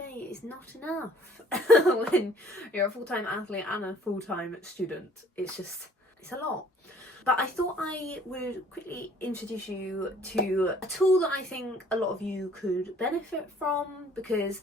day is not enough when you're a full-time athlete and a full-time student. It's a lot. But I thought I would quickly introduce you to a tool that I think a lot of you could benefit from, because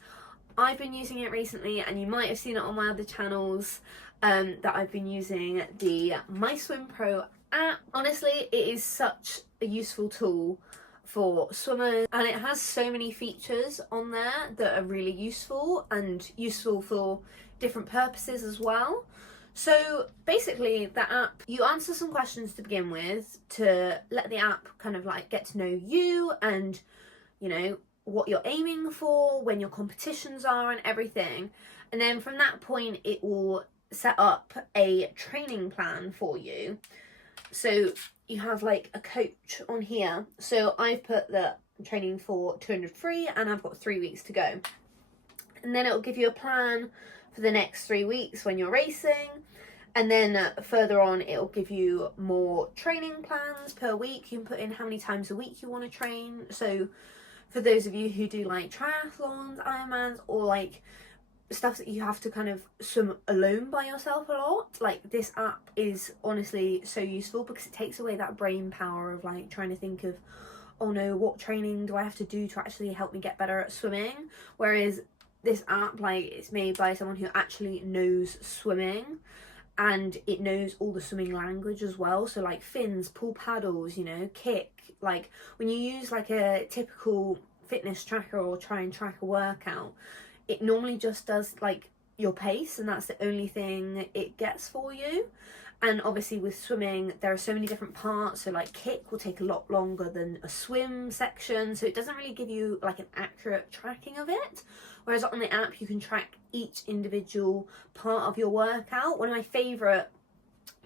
I've been using it recently, and you might have seen it on my other channels, that I've been using the MySwimPro app. Honestly, it is such a useful tool for swimmers, and it has so many features on there that are really useful, and useful for different purposes as well. So basically, the app, you answer some questions to begin with to let the app kind of like get to know you and, you know, what you're aiming for, when your competitions are and everything. And then from that point, it will set up a training plan for you. So you have like a coach on here. So I've put that I'm training for 200 free and I've got 3 weeks to go. And then it'll give you a plan for the next 3 weeks when you're racing. And then further on, it'll give you more training plans per week. You can put in how many times a week you want to train. So for those of you who do like triathlons, Ironmans, or like stuff that you have to kind of swim alone by yourself a lot, like this app is honestly so useful, because it takes away that brain power of like trying to think of, oh no, what training do I have to do to actually help me get better at swimming? Whereas this app, like, it's made by someone who actually knows swimming, and it knows all the swimming language as well. So like fins, pull paddles, you know, kick. Like when you use like a typical fitness tracker or try and track a workout, it normally just does like your pace, and that's the only thing it gets for you. And obviously with swimming, there are so many different parts. So like kick will take a lot longer than a swim section. So it doesn't really give you like an accurate tracking of it. Whereas on the app, you can track each individual part of your workout. One of my favourite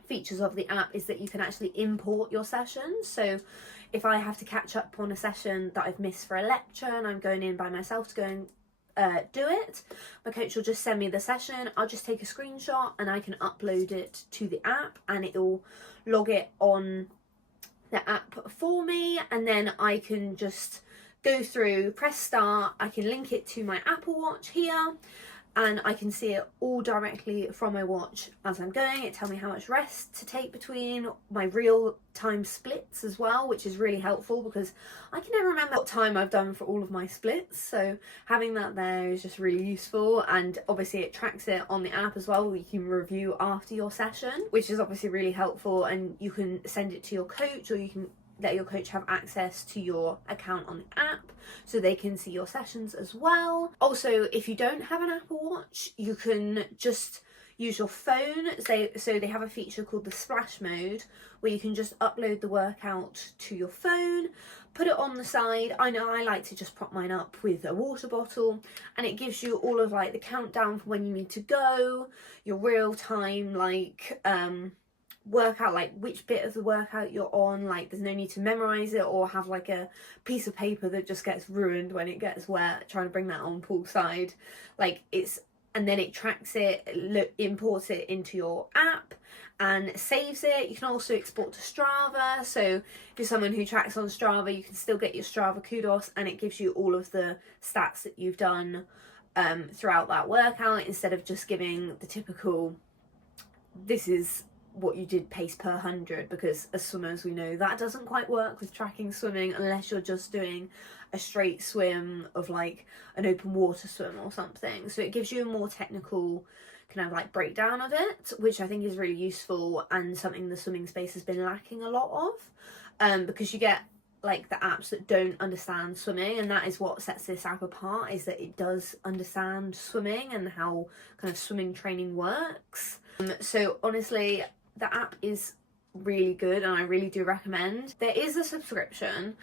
features of the app is that you can actually import your sessions. So if I have to catch up on a session that I've missed for a lecture and I'm going in by myself to go and do it, my coach will just send me the session. I'll just take a screenshot and I can upload it to the app, and it'll log it on the app for me, and then I can just go through, press start. I can link it to my Apple Watch here, and I can see it all directly from my watch as I'm going. It tells me how much rest to take between, my real time splits as well, which is really helpful because I can never remember what time I've done for all of my splits. So having that there is just really useful. And obviously it tracks it on the app as well. You can review after your session, which is obviously really helpful, and you can send it to your coach, or you can let your coach have access to your account on the app so they can see your sessions as well. Also, if you don't have an Apple Watch, you can just use your phone. So they have a feature called the splash mode, where you can just upload the workout to your phone, put it on the side. I know I like to just prop mine up with a water bottle, and it gives you all of like the countdown for when you need to go, your real time like workout, like which bit of the workout you're on. Like there's no need to memorize it or have like a piece of paper that just gets ruined when it gets wet trying to bring that on poolside. Like it's, and then it tracks it, imports it into your app and saves it. You can also export to Strava, so if you're someone who tracks on Strava, you can still get your Strava kudos, and it gives you all of the stats that you've done throughout that workout, instead of just giving the typical, this is what you did pace per 100, because as swimmers we know that doesn't quite work with tracking swimming unless you're just doing a straight swim of like an open water swim or something. So it gives you a more technical kind of like breakdown of it, which I think is really useful, and something the swimming space has been lacking a lot of, because you get like the apps that don't understand swimming, and that is what sets this app apart, is that it does understand swimming and how kind of swimming training works. So honestly, the app is really good, and I really do recommend. There is a subscription,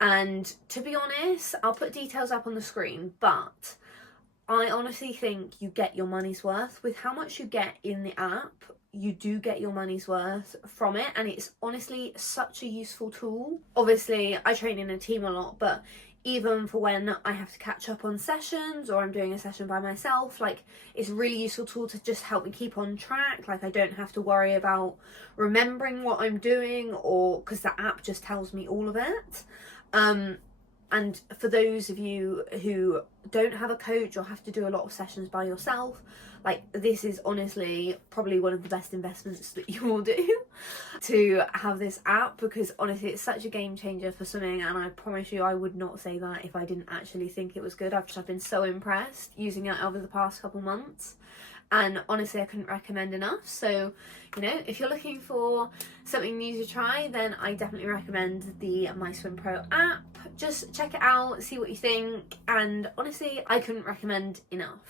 and to be honest, I'll put details up on the screen, but I honestly think you get your money's worth with how much you get in the app. You do get your money's worth from it, and it's honestly such a useful tool. Obviously I train in a team a lot, but even for when I have to catch up on sessions or I'm doing a session by myself, like it's a really useful tool to just help me keep on track. Like I don't have to worry about remembering what I'm doing, or because the app just tells me all of it. And for those of you who don't have a coach or have to do a lot of sessions by yourself, like, this is honestly probably one of the best investments that you will do, to have this app, because honestly it's such a game changer for swimming, and I promise you I would not say that if I didn't actually think it was good. I've been so impressed using it over the past couple months, and honestly I couldn't recommend enough. So, you know, if you're looking for something new to try, then I definitely recommend the MySwimPro app. Just check it out, see what you think, and honestly I couldn't recommend enough.